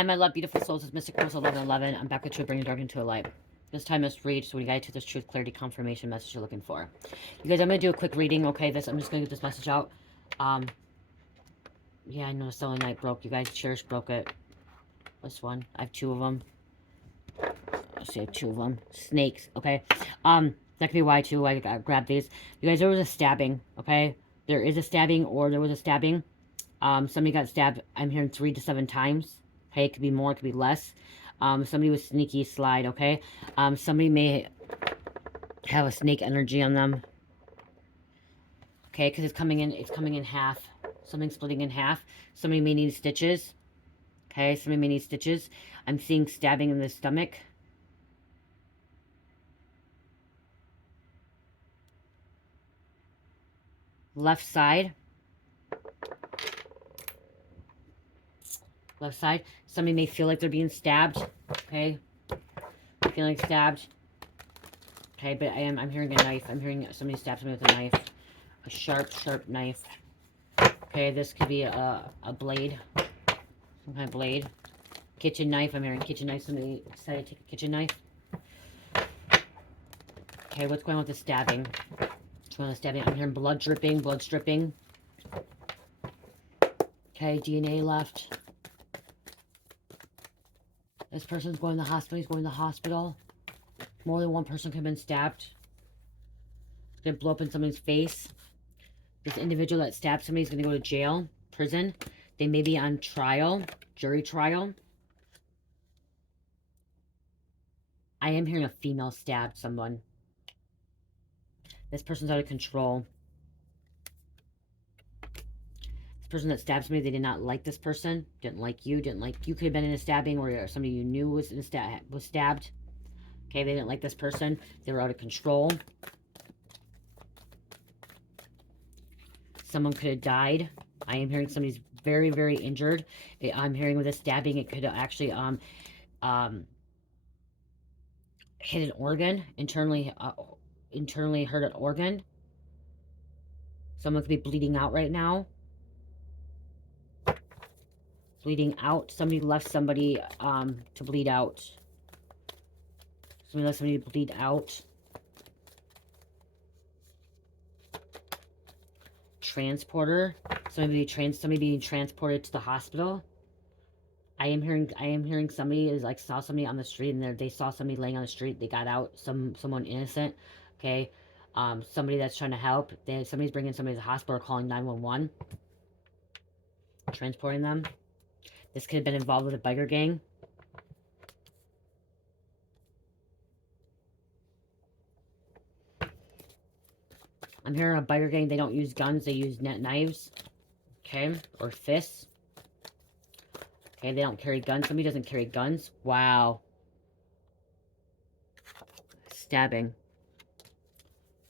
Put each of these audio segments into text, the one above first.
Hi, my love, beautiful souls. It's Mystic Rose 1111. I'm back with you, bringing dark into a light. This time must read, so we guide to this truth, clarity, confirmation message you're looking for. You guys, I'm going to do a quick reading, okay? I'm just going to get this message out. Yeah, I know Selenite broke. You guys, Cherish broke it. This one. I have two of them. Let's see, I have two of them. Snakes, okay? That could be why, too. I grabbed these. You guys, there was a stabbing, okay? There is a stabbing, or there was a stabbing. Somebody got stabbed, I'm hearing 3 to 7 times. Okay, it could be more, it could be less. Somebody with sneaky slide, okay? Somebody may have a snake energy on them. Okay, because it's coming in half. Something splitting in half. Somebody may need stitches. Okay, somebody may need stitches. I'm seeing stabbing in the stomach. Left side. Left side. Somebody may feel like they're being stabbed. Okay. Feeling stabbed. Okay, but I'm hearing a knife. I'm hearing somebody stab somebody with a knife. A sharp, sharp knife. Okay, this could be a blade. Some kind of blade. Kitchen knife. I'm hearing kitchen knife. Somebody decided to take a kitchen knife. Okay, what's going on with the stabbing? What's going on with the stabbing? I'm hearing blood dripping, blood stripping. Okay, DNA left. This person's going to the hospital. He's going to the hospital. More than one person could have been stabbed. It's going to blow up in somebody's face. This individual that stabbed somebody is going to go to jail, prison. They may be on trial, jury trial. I am hearing a female stabbed someone. This person's out of control. This person that stabbed somebody, they did not like this person. Didn't like you. Didn't like you. Could have been in a stabbing, or somebody you knew was stabbed. Okay, they didn't like this person. They were out of control. Someone could have died. I am hearing somebody's very, very injured. I'm hearing with a stabbing, it could have actually hit an organ, internally hurt an organ. Someone could be bleeding out right now. Bleeding out. Somebody left somebody to bleed out. Somebody left somebody to bleed out. Transporter. Somebody being transported to the hospital. I am hearing somebody is like saw somebody on the street, and they saw somebody laying on the street. They got out. Someone innocent. Okay. Somebody that's trying to help. Somebody's bringing somebody to the hospital, or calling 911. Transporting them. This could have been involved with a biker gang. I'm hearing a biker gang. They don't use guns. They use knives. Okay. Or fists. Okay. They don't carry guns. Somebody doesn't carry guns. Wow. Stabbing.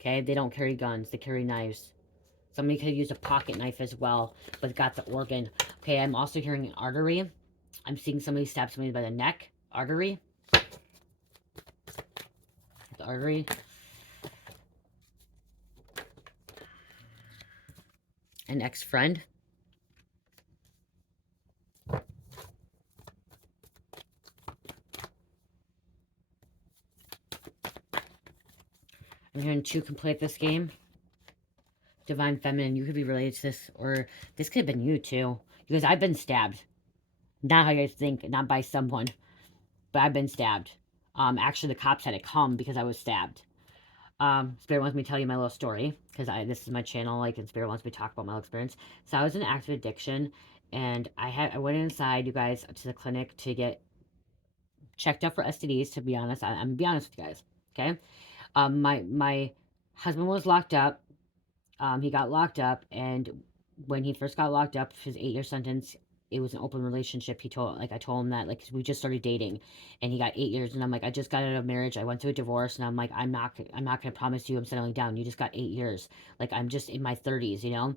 Okay. They don't carry guns. They carry knives. Somebody could have used a pocket knife as well, but got the organ. Okay. I'm also hearing an artery. I'm seeing somebody stab somebody by the neck. Artery. The artery. An ex-friend. I'm hearing 2 complete this game. Divine Feminine, you could be related to this, or this could have been you too. Because I've been stabbed. Not how you guys think, not by someone, but I've been stabbed. Actually, the cops had to come because I was stabbed. Spirit wants me to tell you my little story, because this is my channel, like, and Spirit wants me to talk about my little experience. So I was in active addiction, and I went inside, you guys, to the clinic to get checked out for STDs, to be honest. I'm gonna be honest with you guys, okay? My husband was locked up. He got locked up, and when he first got locked up, his 8-year sentence, it was an open relationship. I told him that, like, we just started dating, and he got 8 years, and I'm like, I just got out of marriage. I went through a divorce, and I'm like, I'm not gonna promise you I'm settling down. You just got 8 years. Like, I'm just in my 30s, you know?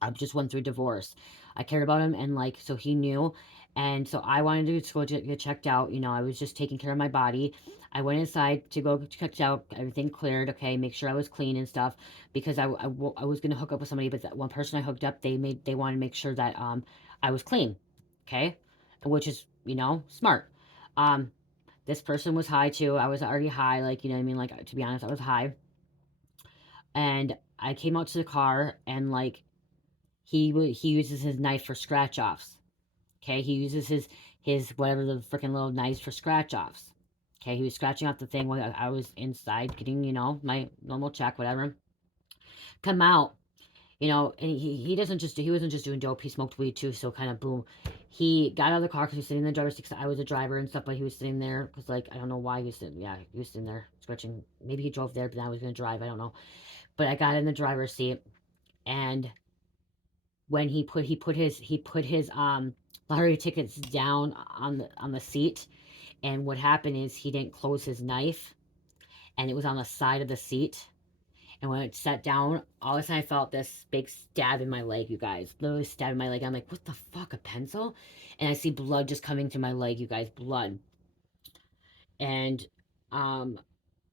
I just went through divorce. I cared about him, and, like, so he knew, and so I wanted to go get checked out. You know, I was just taking care of my body. I went inside to go get checked out. Everything cleared, okay, make sure I was clean and stuff, because I was going to hook up with somebody, but that one person I hooked up, they wanted to make sure that I was clean, okay? which is, you know, smart. Um, this person was high too. I was already high, like, you know what I mean? Like, to be honest, I was high. And I came out to the car, and like, he uses his knife for scratch offs. Okay, he uses his whatever the freaking little knives for scratch offs. Okay, he was scratching off the thing while I was inside getting, you know, my normal check, whatever. Come out, you know, and he wasn't just doing dope. He smoked weed too, so kind of boom. He got out of the car because he was sitting in the driver's seat. 'Cause I was a driver and stuff, but he was sitting there because, like, I don't know why he was sitting. Yeah, he was sitting there scratching. Maybe he drove there, but I was gonna drive. I don't know. But I got in the driver's seat, and when he put his lottery tickets down on the seat, and what happened is he didn't close his knife, and it was on the side of the seat. And when it sat down, all of a sudden I felt this big stab in my leg, you guys. Literally stab in my leg. I'm like, what the fuck, a pencil? And I see blood just coming to my leg, you guys, blood. And I'm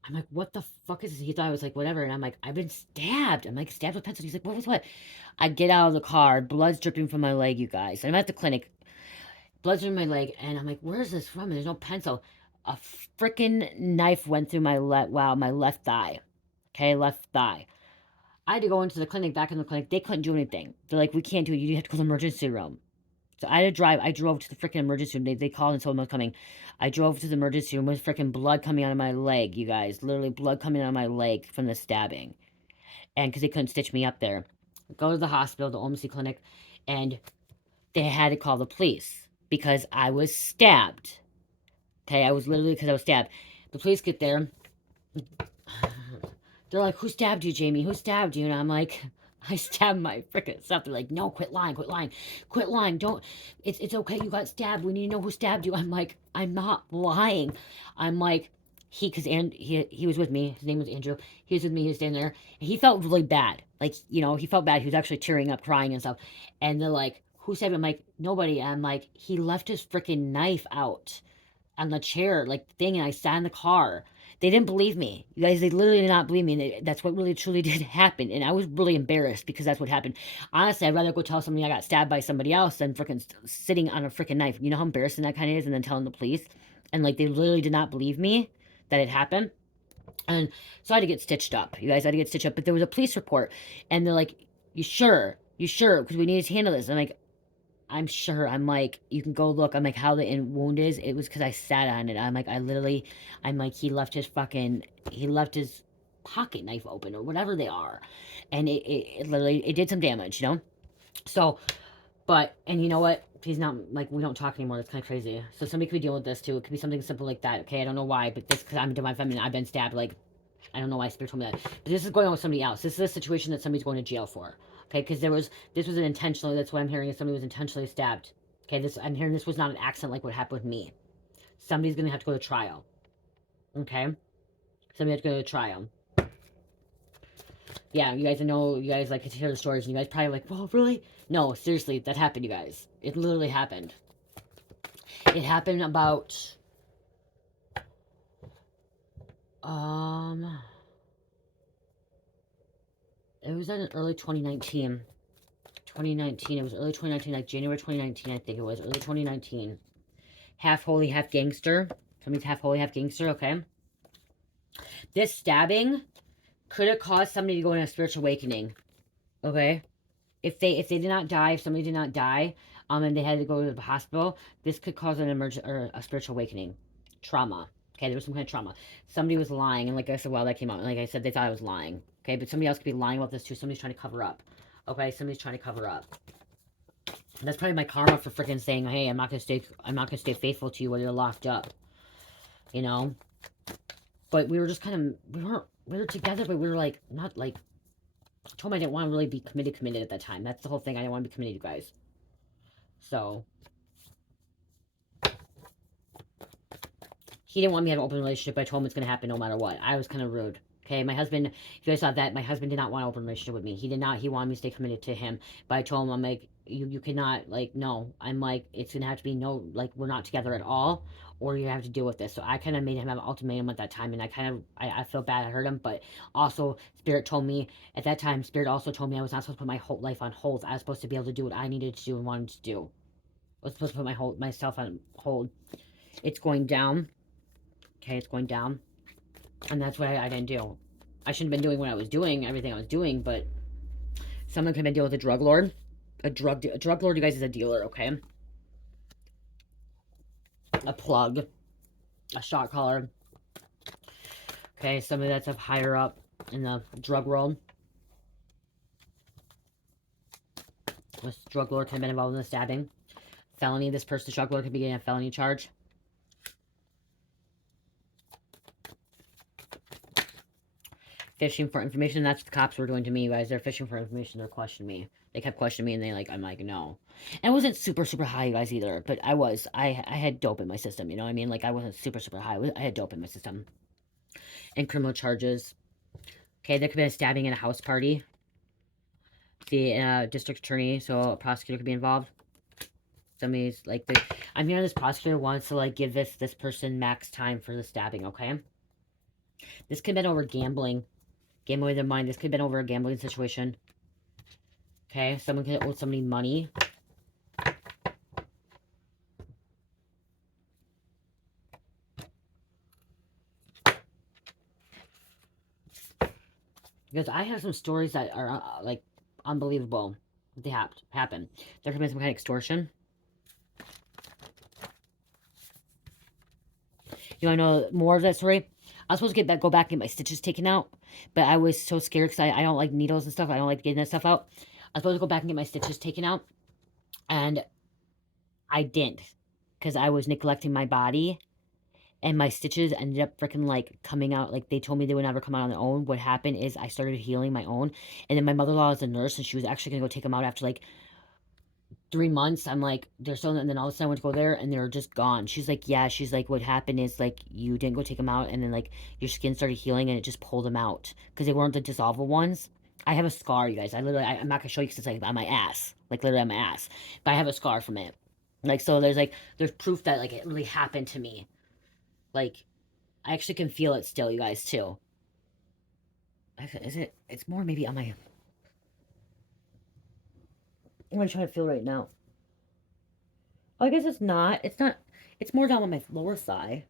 like, what the fuck is this? He thought I was like, whatever. And I'm like, I've been stabbed. I'm like, stabbed with a pencil. He's like, what was what? I get out of the car, blood's dripping from my leg, you guys. I'm at the clinic, blood's in my leg, and I'm like, where's this from? And there's no pencil. A freaking knife went through my left thigh. Okay, left thigh. I had to go into the clinic, back in the clinic. They couldn't do anything. They're like, we can't do it. You have to go to the emergency room. So I had to drive. I drove to the freaking emergency room. They called and someone was coming. I drove to the emergency room with freaking blood coming out of my leg, you guys. Literally blood coming out of my leg from the stabbing. And because they couldn't stitch me up there. Go to the hospital, the OMC clinic, and they had to call the police because I was stabbed. Okay, I was literally, because I was stabbed. The police get there. They're like, who stabbed you, Jamie? Who stabbed you? And I'm like, I stabbed my freaking self. They're like, no, quit lying, quit lying, quit lying. Don't, it's okay. You got stabbed. We need to know who stabbed you. I'm like, I'm not lying. I'm like, because he was with me. His name was Andrew. He was with me. He was standing there. And he felt really bad. Like, you know, he felt bad. He was actually tearing up, crying and stuff. And they're like, who stabbed him? I'm like, nobody. And I'm like, he left his freaking knife out on the chair, like thing, and I sat in the car. They didn't believe me. You guys, they literally did not believe me. And that's what really truly did happen. And I was really embarrassed because that's what happened. Honestly, I'd rather go tell somebody I got stabbed by somebody else than freaking sitting on a freaking knife. You know how embarrassing that kind of is? And then telling the police. And like, they literally did not believe me that it happened. And so I had to get stitched up. You guys, I had to get stitched up. But there was a police report. And they're like, you sure? You sure? Because we need to handle this. I'm like, I'm sure. I'm like, you can go look. I'm like, how the wound is. It was because I sat on it. I'm like, I'm like, he left his pocket knife open or whatever they are. And it literally, it did some damage, you know? So, but, and you know what? He's not, like, we don't talk anymore. It's kind of crazy. So somebody could be dealing with this too. It could be something simple like that. Okay. I don't know why, but this, because I'm divine feminine, I've been stabbed. Like, I don't know why Spirit told me that. But this is going on with somebody else. This is a situation that somebody's going to jail for. Okay, because this was an intentional, that's what I'm hearing, is somebody was intentionally stabbed. Okay, I'm hearing this was not an accident like what happened with me. Somebody's going to have to go to trial. Okay? Somebody has to go to trial. Yeah, you guys, I know you guys like to hear the stories, and you guys probably like, well, really? No, seriously, that happened, you guys. It literally happened. It happened about, it was in early 2019. 2019, it was early 2019, like January 2019, I think it was, early 2019. Half holy, half gangster. Somebody's half holy, half gangster, okay? This stabbing could have caused somebody to go in a spiritual awakening, okay? If they did not die, if somebody did not die, and they had to go to the hospital, this could cause an emergent or a spiritual awakening. Trauma. Okay, there was some kind of trauma. Somebody was lying, and like I said, well, that came out. And like I said, they thought I was lying. Okay, but somebody else could be lying about this too. Somebody's trying to cover up. Okay, somebody's trying to cover up. That's probably my karma for freaking saying, hey, I'm not gonna stay faithful to you while you're locked up. You know? But we were just kind of, we were together, but we were like, not like, I told him I didn't want to really be committed at that time. That's the whole thing. I didn't want to be committed, you guys. So, he didn't want me to have an open relationship, but I told him it's going to happen no matter what. I was kind of rude. Okay, my husband, if you guys saw that, my husband did not want an open relationship with me. He did not. He wanted me to stay committed to him. But I told him, I'm like, you cannot, like, no. I'm like, it's going to have to be no, like, we're not together at all, or you have to deal with this. So I kind of made him have an ultimatum at that time, and I feel bad. I hurt him, but also, Spirit told me, at that time, Spirit also told me I was not supposed to put my whole life on hold. I was supposed to be able to do what I needed to do and wanted to do. I was supposed to put myself on hold. It's going down. Okay, it's going down. And that's what I didn't do. I shouldn't have been doing what I was doing, everything I was doing, but someone could have been dealing with a drug lord. A drug lord, you guys, is a dealer, okay? A plug. A shot caller. Okay, somebody that's up higher up in the drug world. This drug lord could have been involved in the stabbing. Felony, this person, the drug lord, could be getting a felony charge. Fishing for information. That's what the cops were doing to me, you guys. They're fishing for information. They're questioning me. They kept questioning me, and I'm like, no. And I wasn't super, super high, you guys, either. But I was. I had dope in my system, you know what I mean? Like, I wasn't super, super high. I had dope in my system. And criminal charges. Okay, there could be a stabbing at a house party. The district attorney, so a prosecutor could be involved. Somebody's, like, I'm hearing this prosecutor wants to, like, give this person max time for the stabbing, okay? This could have been over gambling. Game away their mind. This could have been over a gambling situation. Okay, someone could owe somebody money. Because I have some stories that are, like, unbelievable. They happen. There could be some kind of extortion. You want to know more of that story? I was supposed to go back and get my stitches taken out, but I was so scared because I don't like needles and stuff. I don't like getting that stuff out. I was supposed to go back and get my stitches taken out, and I didn't because I was neglecting my body, and my stitches ended up freaking, like, coming out. Like, they told me they would never come out on their own. What happened is I started healing my own, and then my mother-in-law is a nurse, and she was actually going to go take them out after, like, 3 months. I'm like, they're still, and then all of a sudden I went to go there and they're just gone. She's like, yeah, she's like, what happened is, like, you didn't go take them out, and then, like, your skin started healing and it just pulled them out because they weren't the dissolvable ones. I have a scar, you guys. I'm not gonna show you because it's, like, on my ass, like, literally on my ass, but I have a scar from it. Like, so there's proof that, like, it really happened to me. Like, I actually can feel it still, you guys, too. Is it? It's more maybe on my, I'm gonna try to feel right now. Oh, I guess it's not. It's not. It's more down on my lower thigh.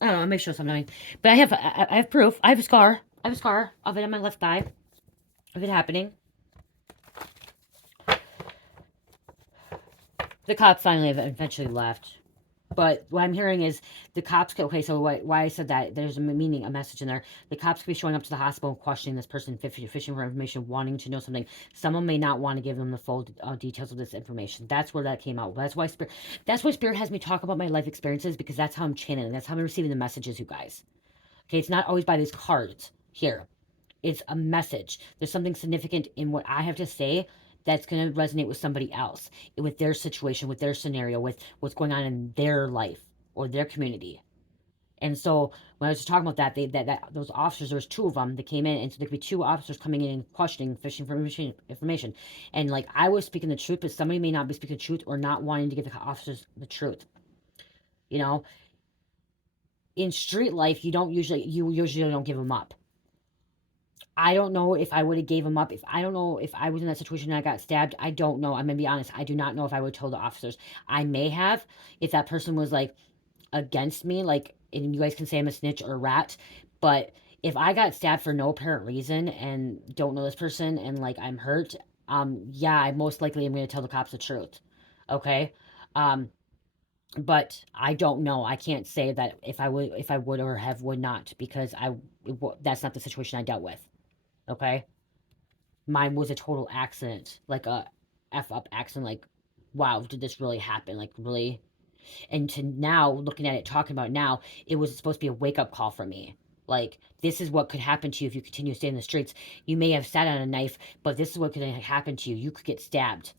I don't know. I may show something. But I have proof. I have a scar. I have a scar of it on my left thigh. Of it happening. The cops finally eventually left. But what I'm hearing is the cops, okay, so why I said that, there's a meaning, a message in there. The cops could be showing up to the hospital, questioning this person, fishing for information, wanting to know something. Someone may not want to give them the full details of this information. That's where that came out. That's why Spirit has me talk about my life experiences, because that's how I'm channeling. That's how I'm receiving the messages, you guys. Okay, it's not always by these cards here. It's a message. There's something significant in what I have to say that's going to resonate with somebody else, with their situation, with their scenario, with what's going on in their life or their community. And so when I was talking about that, those officers, there was 2 of them that came in, and so there could be 2 officers coming in and questioning, fishing for information. And, like, I was speaking the truth, but somebody may not be speaking the truth or not wanting to give the officers the truth. You know, in street life, you usually don't give them up. I don't know if I would have gave him up. I don't know if I was in that situation and I got stabbed. I don't know. I'm going to be honest. I do not know if I would have told the officers. I may have, if that person was, like, against me, like, and you guys can say I'm a snitch or a rat, but if I got stabbed for no apparent reason and don't know this person and, like, I'm hurt, yeah, I most likely am going to tell the cops the truth. Okay? But I don't know. I can't say that if I would or would not, because that's not the situation I dealt with. Okay? Mine was a total accident, like a F up accident. Like, wow, did this really happen? Like, really? And to now, looking at it, talking about it now, it was supposed to be a wake up call for me. Like, this is what could happen to you if you continue to stay in the streets. You may have sat on a knife, but this is what could happen to you. You could get stabbed.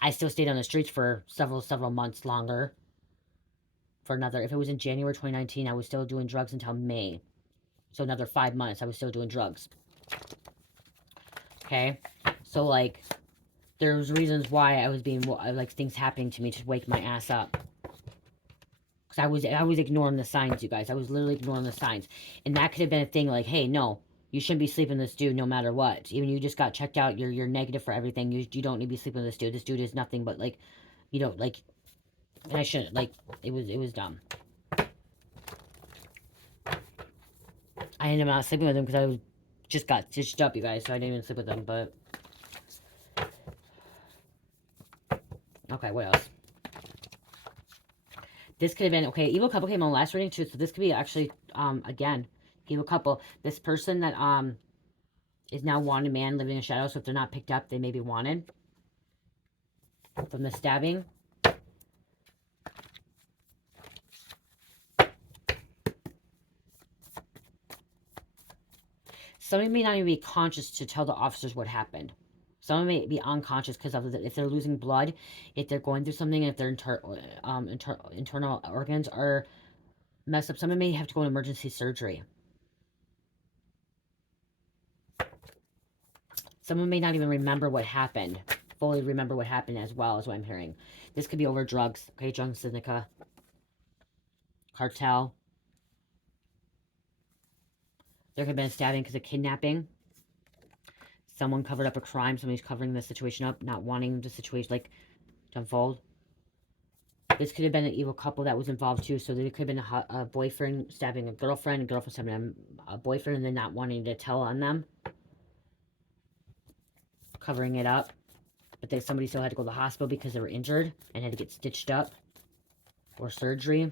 I still stayed on the streets for several months longer. If it was in January 2019, I was still doing drugs until May. So another 5 months, I was still doing drugs. Okay? So, like, there's reasons why I was being, like, things happening to me to wake my ass up. Because I was ignoring the signs, you guys. I was literally ignoring the signs. And that could have been a thing, like, hey, no, You shouldn't be sleeping with this dude no matter what. Even you just got checked out, you're negative for everything. You don't need to be sleeping with this dude. This dude is nothing but like, you know, like, and I shouldn't, like, it was dumb. I ended up not sleeping with him because I just got stitched up, you guys, so I didn't even sleep with him, but... Okay, what else? This could have been, okay, evil couple came on last reading too, so this could be actually, again, evil couple. This person that, is now wanted man living in shadow, so if they're not picked up, they may be wanted. From the stabbing. Somebody may not even be conscious to tell the officers what happened. Someone may be unconscious because of if they're losing blood, if they're going through something, if their internal organs are messed up. Someone may have to go to emergency surgery. Someone may not even remember what happened. Fully remember what happened as well, is what I'm hearing. This could be over drugs. Okay, drug syndicate. Cartel. There could have been a stabbing because of kidnapping. Someone covered up a crime. Somebody's covering the situation up, not wanting the situation, like, to unfold. This could have been an evil couple that was involved too. So there could have been a boyfriend stabbing a girlfriend stabbing a boyfriend, and then not wanting to tell on them. Covering it up. But then somebody still had to go to the hospital because they were injured and had to get stitched up. Or surgery.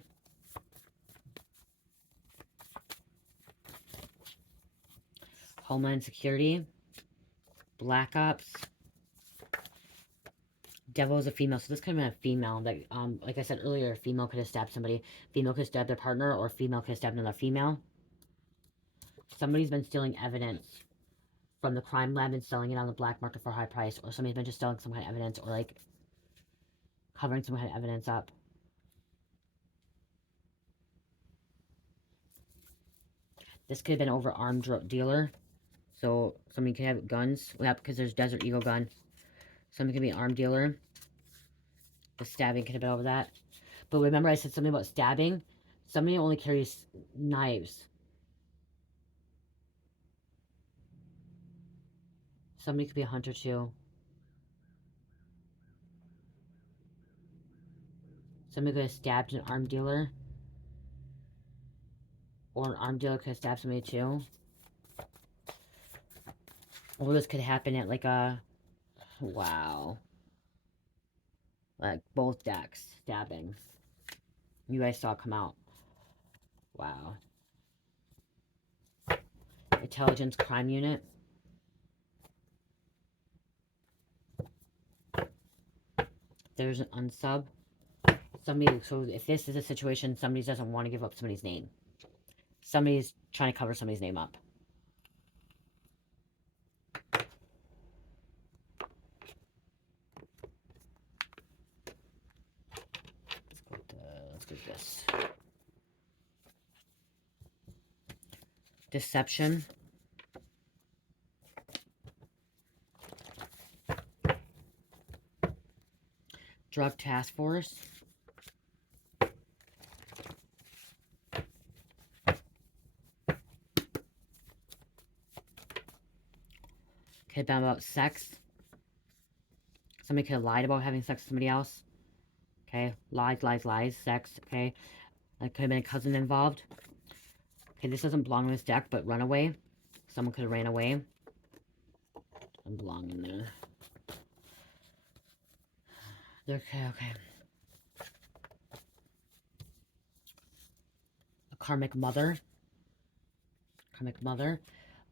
Homeland Security. Black Ops. Devil is a female. So this could have been a female. That, like I said earlier, a female could have stabbed somebody. Female could have stabbed their partner, or a female could have stabbed another female. Somebody's been stealing evidence from the crime lab and selling it on the black market for a high price. Or somebody's been just selling some kind of evidence, or like covering some kind of evidence up. This could have been over armed dealer. So somebody could have guns. Yeah, because there's Desert Eagle gun. Somebody could be an armed dealer. The stabbing could have been over that. But remember I said something about stabbing? Somebody only carries knives. Somebody could be a hunter too. Somebody could have stabbed an armed dealer. Or an armed dealer could have stabbed somebody too. Or this could happen at like a... Wow. Like both decks. Stabbing. You guys saw it come out. Wow. Intelligence Crime Unit. There's an unsub. Somebody, so if this is a situation, somebody doesn't want to give up somebody's name. Somebody's trying to cover somebody's name up. Let's do this. Deception. Drug Task Force. Could have been about sex. Somebody could have lied about having sex with somebody else. Okay, lies, sex, okay. That could have been a cousin involved. Okay, this doesn't belong in this deck, but runaway. Someone could have ran away. Doesn't belong in there. Okay. A karmic mother.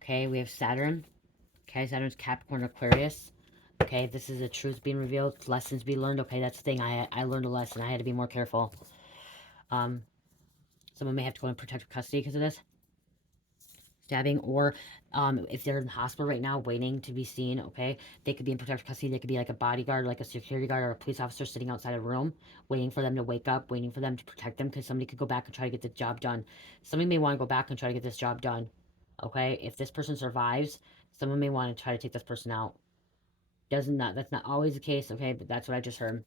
Okay, we have Saturn. Okay, Saturn's Capricorn, Aquarius. Okay, this is a truth being revealed. Lessons be learned. Okay, that's the thing. I learned a lesson. I had to be more careful. Someone may have to go in protective custody because of this. Stabbing, or if they're in the hospital right now waiting to be seen, okay, they could be in protective custody. They could be like a bodyguard, like a security guard, or a police officer sitting outside a room waiting for them to wake up, waiting for them to protect them, because somebody could go back and try to get the job done. Somebody may want to go back and try to get this job done, okay? If this person survives, someone may want to try to take this person out. That's not always the case, okay, but that's what I just heard.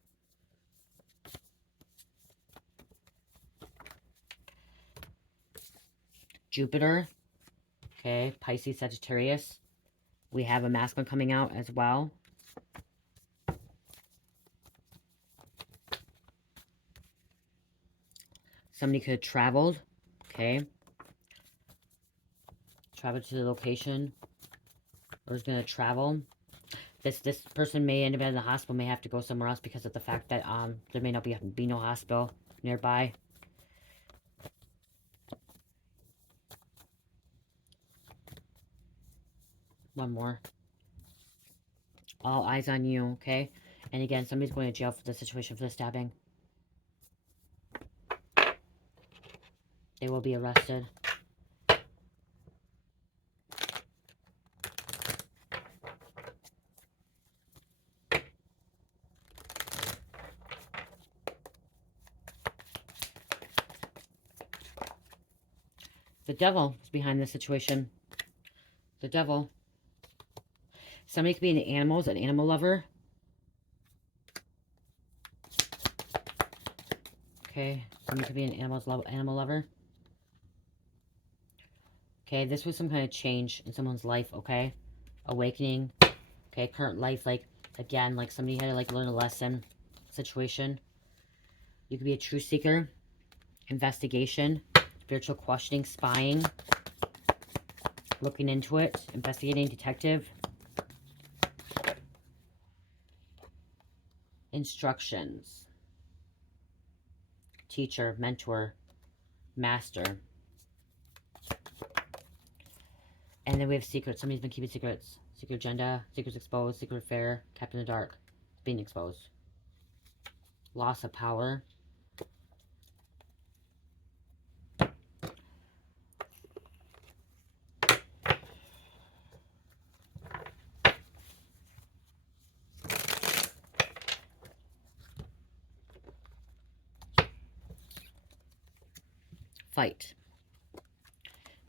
Jupiter. Okay, Pisces, Sagittarius. We have a masculine coming out as well. Somebody could have traveled. Okay. Travel to the location. Or is going to travel. This person may end up in the hospital, may have to go somewhere else because of the fact that there may not be no hospital nearby. One more. All eyes on you, okay? And again, somebody's going to jail for the situation for the stabbing. They will be arrested. The devil is behind this situation. The devil. Somebody could be into animals, an animal lover. Okay, somebody could be an animal lover. Okay, this was some kind of change in someone's life, okay? Awakening. Okay, current life, like, again, like somebody had to, like, learn a lesson situation. You could be a truth seeker. Investigation. Spiritual questioning, spying. Looking into it. Investigating, detective. Instructions. Teacher, mentor, master. And then we have secrets. Somebody's been keeping secrets. Secret agenda, secrets exposed, secret affair, kept in the dark, being exposed. Loss of power. Fight.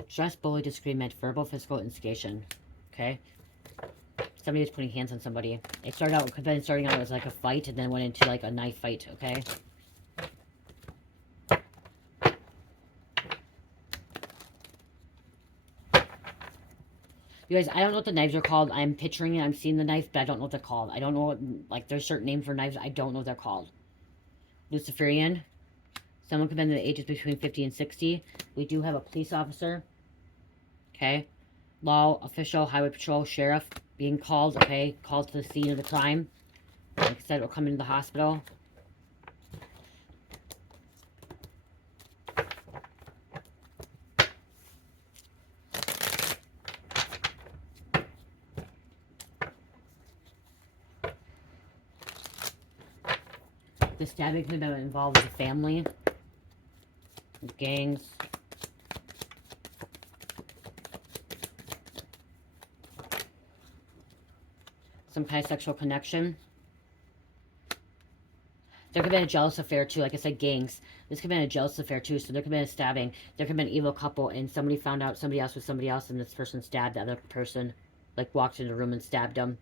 Stress, bully, disagreement, verbal, physical instigation. Okay? Somebody was putting hands on somebody. It started out, could have been starting out as like a fight and then went into like a knife fight, okay? You guys, I don't know what the knives are called. I'm picturing it, I'm seeing the knife, but I don't know what they're called. I don't know what, like, there's certain names for knives. I don't know what they're called. Luciferian. Someone could have been in the ages between 50 and 60. We do have a police officer. Okay? Law, official, highway patrol, sheriff being called, okay? Called to the scene of the crime. Like I said, we'll come into the hospital. The stabbing could have been involved with the family. With gangs. Some kind of sexual connection. There could have been a jealous affair too. Like I said, gangs. This could have been a jealous affair too. So there could have been a stabbing. There could have been an evil couple and somebody found out somebody else was somebody else and this person stabbed the other person. Like walked into the room and stabbed them.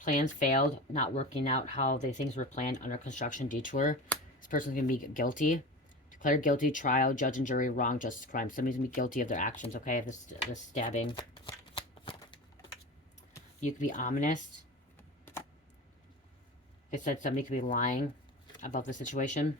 Plans failed. Not working out how things were planned. Under construction detour. This person's going to be guilty. Declared guilty. Trial. Judge and jury. Wrong. Justice. Crime. Somebody's going to be guilty of their actions. Okay. Of this stabbing. You could be ominous. Like I said, somebody could be lying about the situation.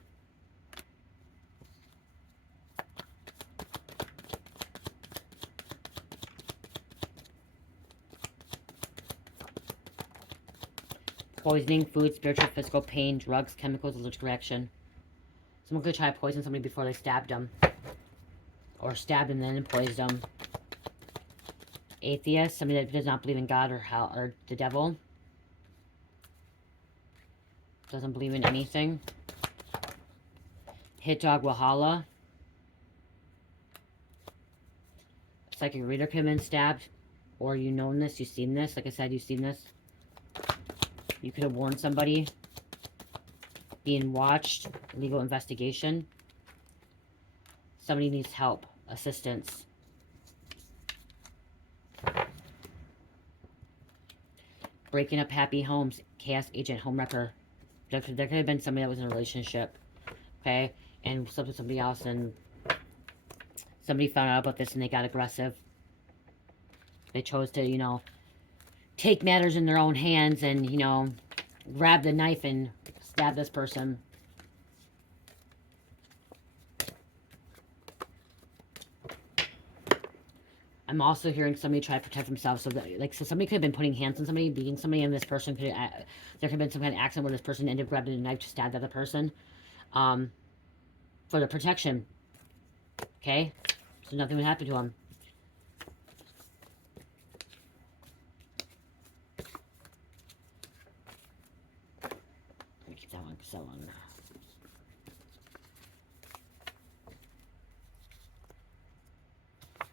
Poisoning, food, spiritual, physical, pain, drugs, chemicals, allergic reaction. Someone could try to poison somebody before they stabbed them. Or stabbed them and then poisoned them. Atheist, somebody that does not believe in God or hell or the devil. Doesn't believe in anything. Hit dog Wahala. Psychic reader could have been stabbed. Or you known this, you've seen this. Like I said, you've seen this. You could have warned somebody. Being watched. Legal investigation. Somebody needs help. Assistance. Breaking up happy homes. Chaos agent, home wrecker. There could have been somebody that was in a relationship. Okay? and slept with somebody else, and somebody found out about this and they got aggressive. They chose to, you know, take matters in their own hands and, you know, grab the knife and stab this person. I'm also hearing somebody try to protect themselves. So, that, like, so somebody could have been putting hands on somebody, beating somebody, and this person could have, there could have been some kind of accident where this person ended up grabbing a knife to stab the other person, for the protection. Okay, so nothing would happen to them. Let me keep that one. That one.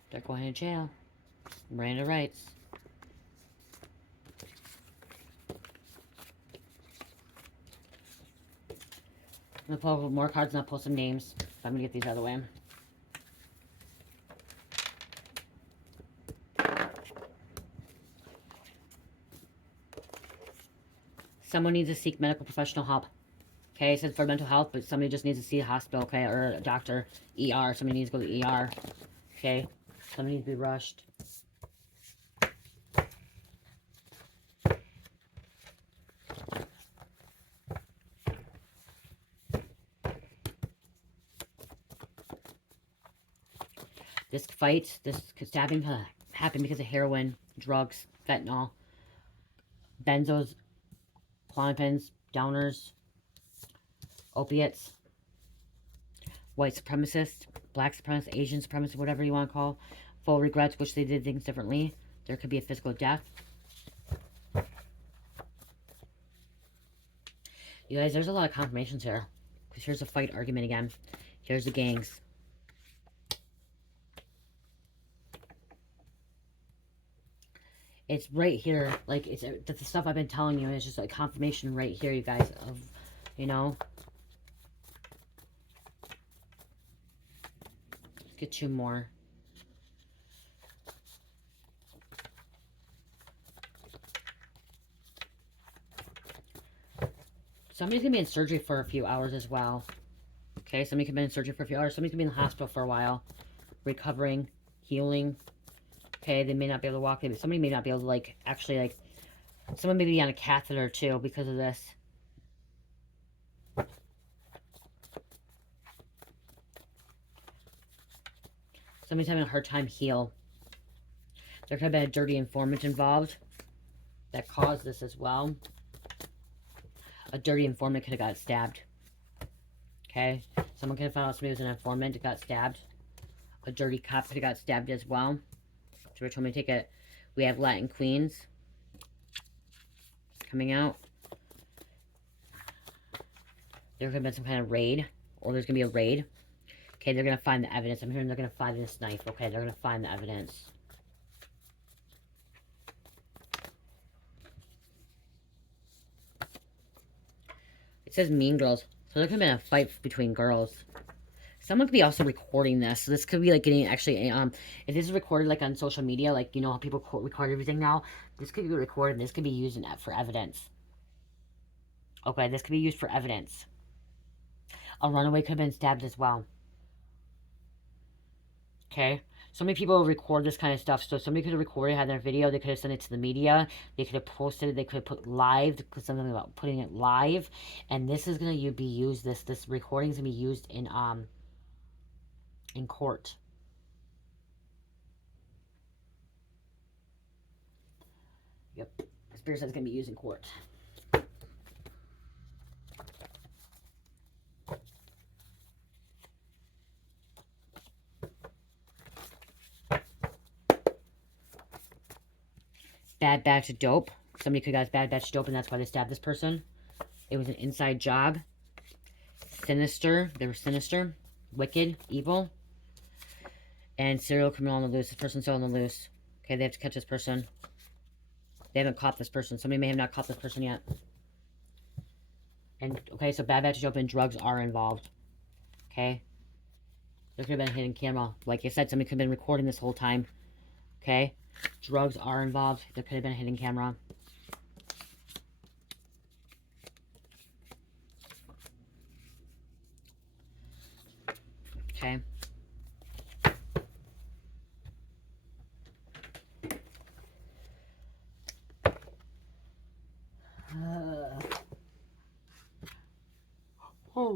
They're going to jail. Miranda rights. I'm going to pull more cards and I'll pull some names. I'm going to get these out of the way. Someone needs to seek medical professional help. Okay, it says for mental health, but somebody just needs to see a hospital, okay, or a doctor, ER. Somebody needs to go to the ER. Okay, somebody needs to be rushed. This fight, this stabbing happened because of heroin, drugs, fentanyl, benzos, clonopins, downers, opiates, white supremacists, black supremacists, Asian supremacists, whatever you want to call, full regrets, wish they did things differently. There could be a physical death. You guys, there's a lot of confirmations here. Because here's a fight argument again. Here's the gangs. It's right here. Like, it's the stuff I've been telling you is just like confirmation right here, you guys, of, you know. Let's get two more. Somebody's going to be in surgery for a few hours as well. Okay, somebody could be in surgery for a few hours. Somebody's going to be in the hospital for a while. Recovering, healing. Okay, they may not be able to walk. Somebody may not be able to, like, actually, like, someone may be on a catheter, too, because of this. Somebody's having a hard time heal. There could have been a dirty informant involved that caused this as well. A dirty informant could have got stabbed. Okay, someone could have found out somebody was an informant that got stabbed. A dirty cop could have got stabbed as well. So we're told me to take it. We have Latin Queens coming out. There could have been some kind of raid, or there's going to be a raid. Okay, they're going to find the evidence. I'm hearing they're going to find this knife. Okay, they're going to find the evidence. It says Mean Girls. So there could have been a fight between girls. Someone could be also recording this. So this could be like getting actually, if this is recorded like on social media, like, you know how people record everything now, this could be recorded and this could be used for evidence. Okay, this could be used for evidence. A runaway could have been stabbed as well. Okay, so many people record this kind of stuff. So somebody could have recorded, had their video, they could have sent it to the media, they could have posted it, they could have put live, something about putting it live, and this is going to be used, this recording is going to be used in court. Yep, Spirit says it's going to be used in court. Bad batch of dope. Somebody could have got a bad batch of dope and that's why they stabbed this person. It was an inside job. Sinister. They were sinister. Wicked. Evil. And serial criminal on the loose. This person's still on the loose. Okay, they have to catch this person. They haven't caught this person. Somebody may have not caught this person yet. And, okay, so bad batch of dope and drugs are involved. Okay? There could have been a hidden camera. Like I said, somebody could have been recording this whole time. Okay? Drugs are involved. There could have been a hidden camera.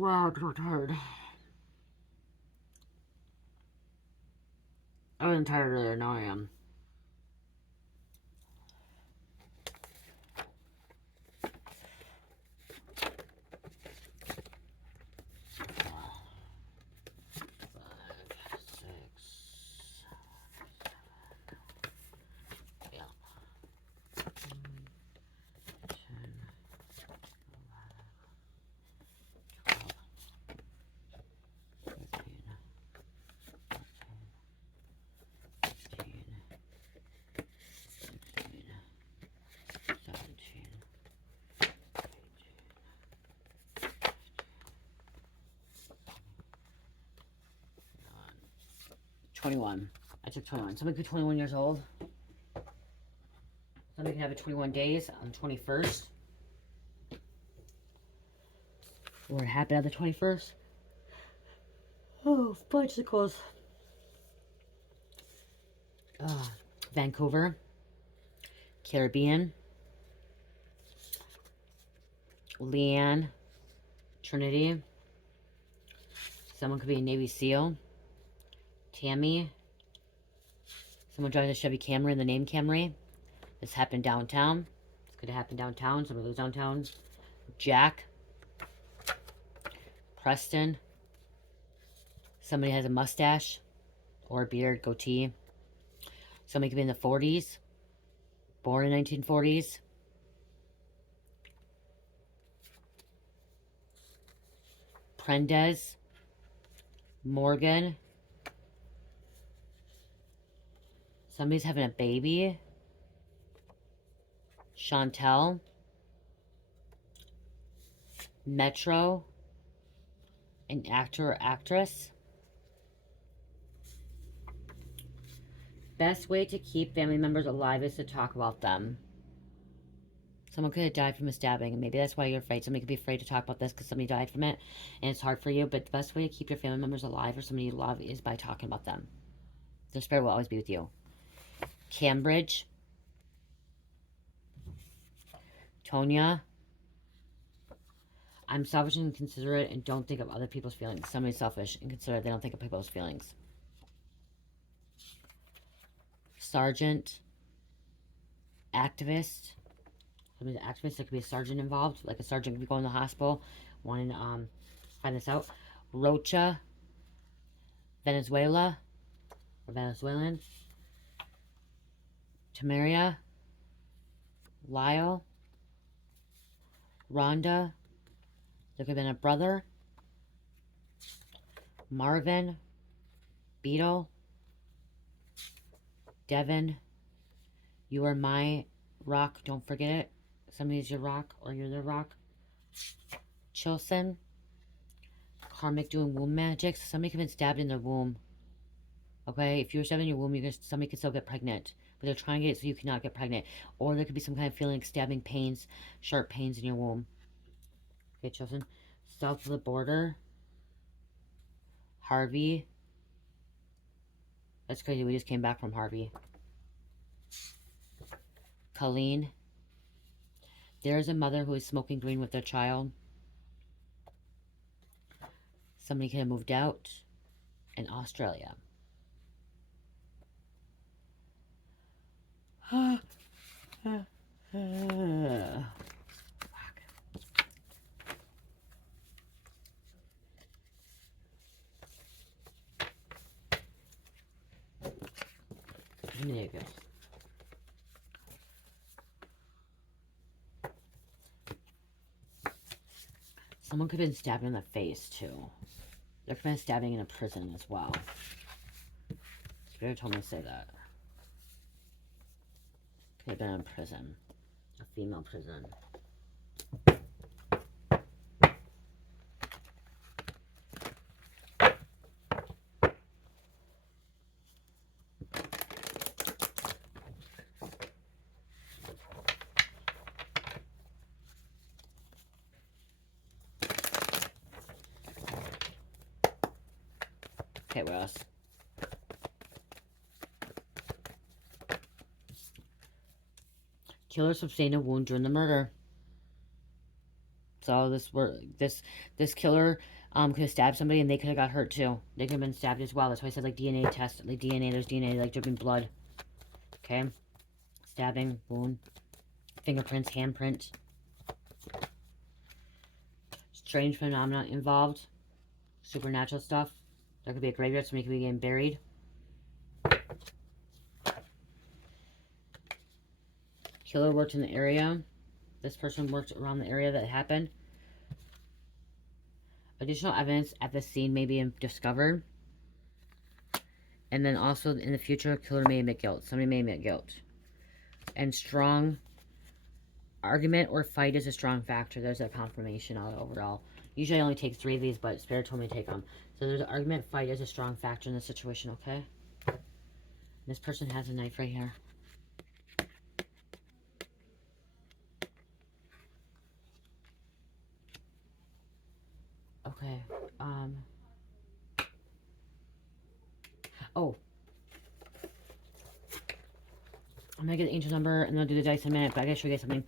wow, I'm so tired. I wasn't tired earlier, now I am. I took 21. Somebody could be 21 years old. Somebody can have it 21 days on the 21st. Or happy on the 21st. Oh, bicycles. Vancouver. Caribbean. Leanne. Trinity. Someone could be a Navy SEAL. Tammy. Someone drives a Chevy Camry in the name Camry. This happened downtown. It's going to happen downtown. Somebody lives downtown. Jack. Preston. Somebody has a mustache or a beard, goatee. Somebody could be in the 40s. Born in 1940s. Prendez. Morgan. Somebody's having a baby. Chantel. Metro. An actor or actress. Best way to keep family members alive is to talk about them. Someone could have died from a stabbing, and maybe that's why you're afraid. Somebody could be afraid to talk about this because somebody died from it, and it's hard for you. But the best way to keep your family members alive or somebody you love is by talking about them. Their spirit will always be with you. Cambridge. Tonya. I'm selfish and considerate and don't think of other people's feelings. Somebody's selfish and considerate. They don't think of people's feelings. Sergeant. Activist. Somebody's an activist. There could be a sergeant involved. Like a sergeant could be going to the hospital wanting to find this out. Rocha. Venezuela. Or Venezuelan. Tamaria. Lyle. Rhonda. There could have been a brother. Marvin. Beetle. Devin. You are my rock. Don't forget it. Somebody's your rock or you're their rock. Chilson. Karmic doing womb magic. So somebody could have been stabbed in their womb. Okay? If you're stabbed in your womb, somebody could still get pregnant. But they're trying to get it so you cannot get pregnant. Or there could be some kind of feeling like stabbing pains, sharp pains in your womb. Okay, Chilson. South of the border. Harvey. That's crazy. We just came back from Harvey. Colleen. There's a mother who is smoking green with their child. Somebody could have moved out in Australia. Fuck. There you go. Someone could have been stabbed in the face, too. There could have been stabbing in a prison as well. Spirit told me to say that. Could have been in prison. A female prison. Okay, what else? Killer sustained a wound during the murder. So this killer could have stabbed somebody, and they could have got hurt too. They could have been stabbed as well. That's why I said like DNA test, like DNA. There's DNA like dripping blood. Okay, stabbing, wound, fingerprints, handprint. Strange phenomena involved. Supernatural stuff. There could be a graveyard. Somebody could be getting buried. Killer worked in the area. This person worked around the area that happened. Additional evidence at the scene may be discovered. And then also in the future, killer may admit guilt. Somebody may admit guilt. And strong argument or fight is a strong factor. There's a confirmation on it overall. Usually I only take 3 of these, but Spirit told me to take them. So there's an argument, fight is a strong factor in this situation, okay? This person has a knife right here. Okay. Oh. I'm gonna get the angel number and I'll do the dice in a minute, but I gotta show you guys something.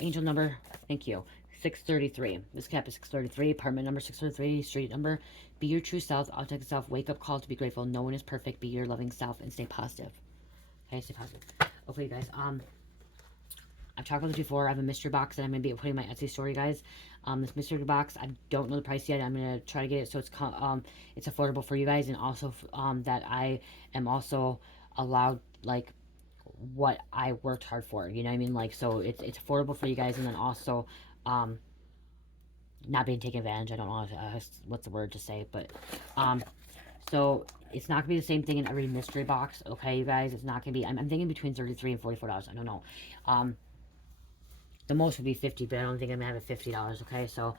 Angel number, thank you. 633. This cap is 633. Apartment number 633. Street number. Be your true self. Authentic self. Wake up call to be grateful. No one is perfect. Be your loving self and stay positive. Okay, stay positive. Okay, guys. I've talked about this before. I have a mystery box that I'm gonna be putting in my Etsy store, you guys. This mystery box, I don't know the price yet. I'm gonna try to get it so it's affordable for you guys, and also that I am also allowed like what I worked hard for. You know what I mean? Like, so it's affordable for you guys, and then also not being taken advantage. I don't know what's the word to say, but so it's not gonna be the same thing in every mystery box, okay, you guys? It's not gonna be. I'm thinking between $33 and $44. I don't know. The most would be 50, but I don't think I'm gonna have it $50. Okay, so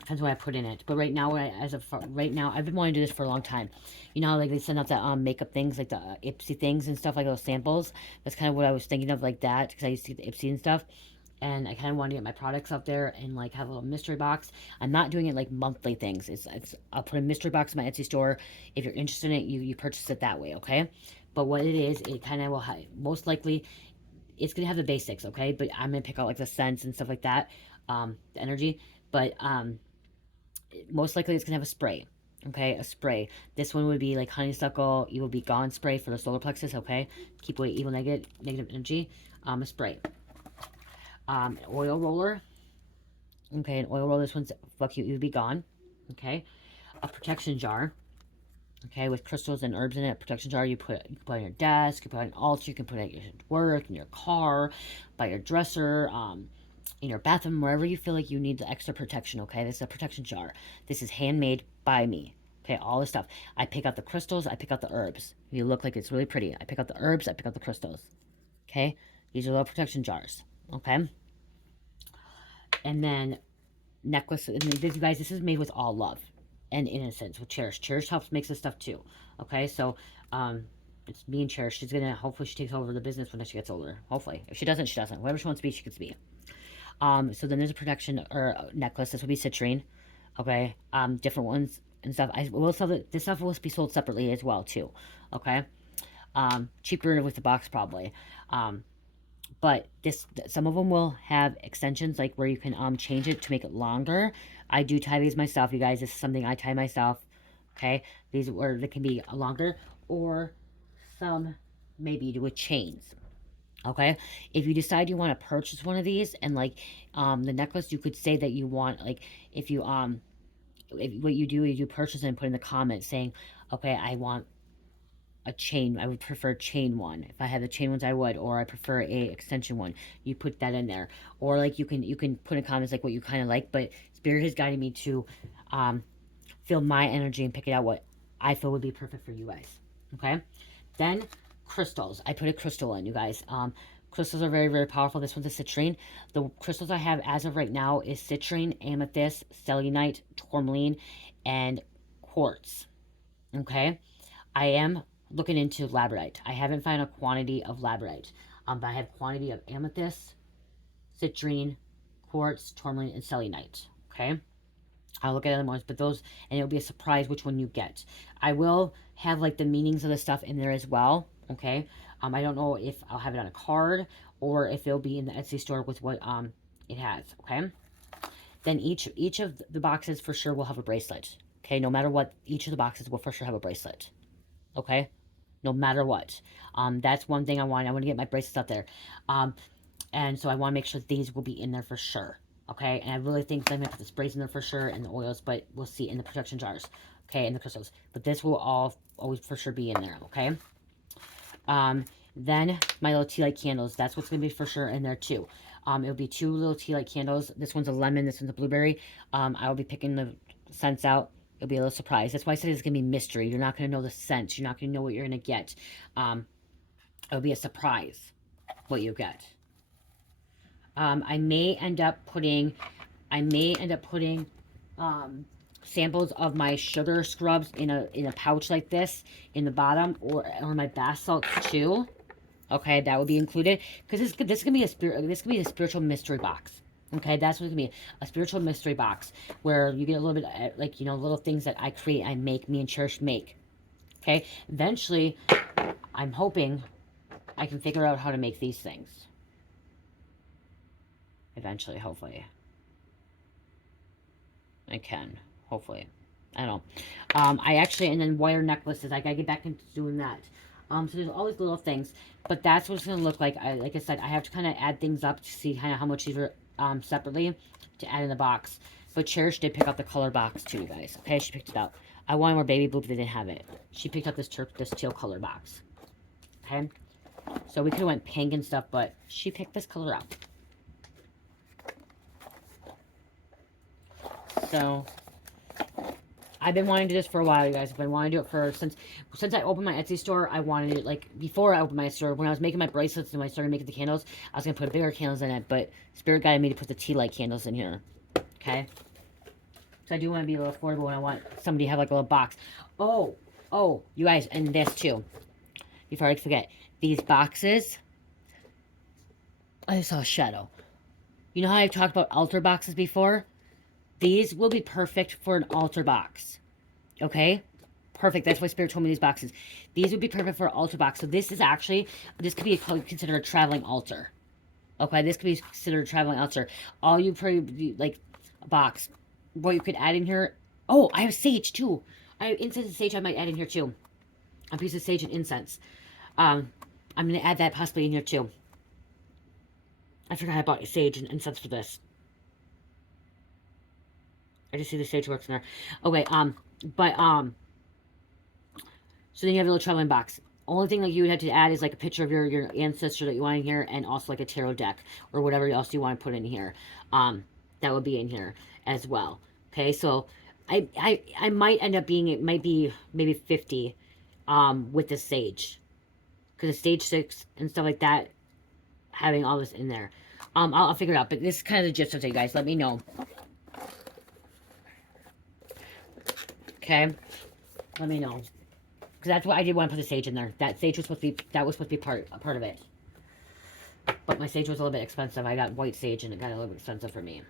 depends what I put in it. But right now, right now, I've been wanting to do this for a long time. You know, like they send out the makeup things, like the Ipsy things and stuff, like those samples. That's kind of what I was thinking of, like that, because I used to get the Ipsy and stuff. And I kind of want to get my products out there and like have a little mystery box. I'm not doing it like monthly things. It's I'll put a mystery box in my Etsy store. If you're interested in it, you purchase it that way, okay? But what it is, it kind of will most likely it's gonna have the basics, okay? But I'm gonna pick out like the scents and stuff like that, the energy. But most likely it's gonna have a spray, okay? A spray. This one would be like honeysuckle. You will be gone spray for the solar plexus, okay? Keep away evil negative energy. A spray. An oil roller. Okay, an oil roller. This one's fuck you. You'll be gone. Okay. A protection jar. Okay, with crystals and herbs in it. Protection jar you can put on your desk, you can put on an altar, you can put it at your work, in your car, by your dresser, in your bathroom, wherever you feel like you need the extra protection, okay? This is a protection jar. This is handmade by me. Okay, all this stuff. I pick out the crystals, I pick out the herbs. You look like it's really pretty. I pick out the herbs, I pick out the crystals. Okay? These are little protection jars. Okay? And then necklace, and this, you guys, this is made with all love and innocence with Cherish. Cherish helps makes this stuff too. Okay, so it's me and Cherish. She's gonna hopefully she takes over the business when she gets older. Hopefully, if she doesn't, she doesn't. Whatever she wants to be, she gets to be. So then there's a protection or a necklace. This will be citrine. Okay, different ones and stuff. I will sell it. This stuff will be sold separately as well too. Okay, cheaper with the box probably. But some of them will have extensions like where you can change it to make it longer. I do tie these myself, you guys. This is something I tie myself. Okay, these where they can be longer, or some maybe with chains. Okay, if you decide you want to purchase one of these and like the necklace, you could say that you want like if you what you do is you purchase and put in the comments saying, okay, I want a chain. I would prefer chain one. If I had the chain ones, I would, or I prefer a extension one. You put that in there, or like you can put in comments like what you kind of like. But Spirit has guided me to feel my energy and pick it out what I feel would be perfect for you guys. Okay, then crystals. I put a crystal in, you guys. Crystals are very, very powerful. This one's a citrine. The crystals I have as of right now is citrine, amethyst, selenite, tourmaline, and quartz. Okay, I am looking into labradite. I haven't found a quantity of labradite, but I have quantity of amethyst, citrine, quartz, tourmaline, and selenite. Okay, I'll look at other ones, but those, and it'll be a surprise which one you get. I will have like the meanings of the stuff in there as well. Okay. I don't know if I'll have it on a card or if it'll be in the Etsy store with what it has. Okay. Then each of the boxes for sure will have a bracelet. Okay. No matter what, each of the boxes will for sure have a bracelet. Okay. No matter what. That's one thing I want. I want to get my bracelets out there. And so I want to make sure these will be in there for sure. Okay. And I really think I'm going to put the sprays in there for sure and the oils, but we'll see in the protection jars. Okay. And the crystals. But this will all always for sure be in there. Okay. Then my little tea light candles. That's what's going to be for sure in there too. It'll be 2 little tea light candles. This one's a lemon. This one's a blueberry. I will be picking the scents out. It'll be a little surprise. That's why I said it's going to be mystery. You're not going to know the scent. You're not going to know what you're going to get. It'll be a surprise what you get. I may end up putting samples of my sugar scrubs in a pouch like this in the bottom, or my bath salts too. Okay, that will be included because this could be a spiritual mystery box. Okay, that's what it's gonna be, a spiritual mystery box where you get a little bit like, you know, little things that I create, I make, me and Cherish make. Okay, eventually, I'm hoping I can figure out how to make these things. Eventually, hopefully, I can. Hopefully, I don't know. I actually, and then wire necklaces. I gotta get back into doing that. So there's all these little things, but that's what it's gonna look like. Like I said, I have to kind of add things up to see kind of how much these are separately to add in the box. But Cherish did pick up the color box too, you guys. Okay, she picked it up. I wanted more baby blue, but they didn't have it. She picked up this teal color box. Okay, so we could have went pink and stuff, but she picked this color up. So I've been wanting to do this for a while, you guys. I've been wanting to do it for since I opened my Etsy store. I wanted it, like, before I opened my store, when I was making my bracelets and when I started making the candles, I was gonna put bigger candles in it, but Spirit guided me to put the tea light candles in here. Okay, so I do want to be a little affordable when I want somebody to have like a little box. Oh, you guys, and this too. Before I forget, these boxes. I saw a shadow. You know how I've talked about altar boxes before? These will be perfect for an altar box. Okay? Perfect. That's why Spirit told me these boxes. These would be perfect for an altar box. So this could be considered a traveling altar. Okay? This could be considered a traveling altar. All you probably, like, a box. What you could add in here. Oh, I have sage too. I have incense and sage I might add in here too. A piece of sage and incense. I'm going to add that possibly in here too. I forgot I bought sage and incense for this. I just see the sage works in there. Okay, so then you have a little traveling box. Only thing like you would have to add is like a picture of your ancestor that you want in here, and also like a tarot deck or whatever else you want to put in here. That would be in here as well. Okay, so I might end up being, it might be maybe 50 with the sage, because the sage 6 and stuff like that, having all this in there. I'll figure it out, but this is kind of the gist of it, guys. Let me know. Okay, let me know, because that's what I did want to put the sage in there. That sage was supposed to be part of it, but my sage was a little bit expensive. I got white sage, and it got a little bit expensive for me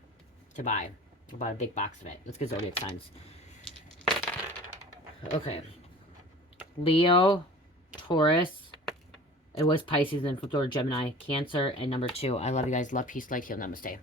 to buy. I bought a big box of it. Let's get zodiac signs. Okay, Leo, Taurus. It was Pisces, and Florida, Gemini, Cancer, and number 2. I love you guys. Love, peace, light, heal, namaste.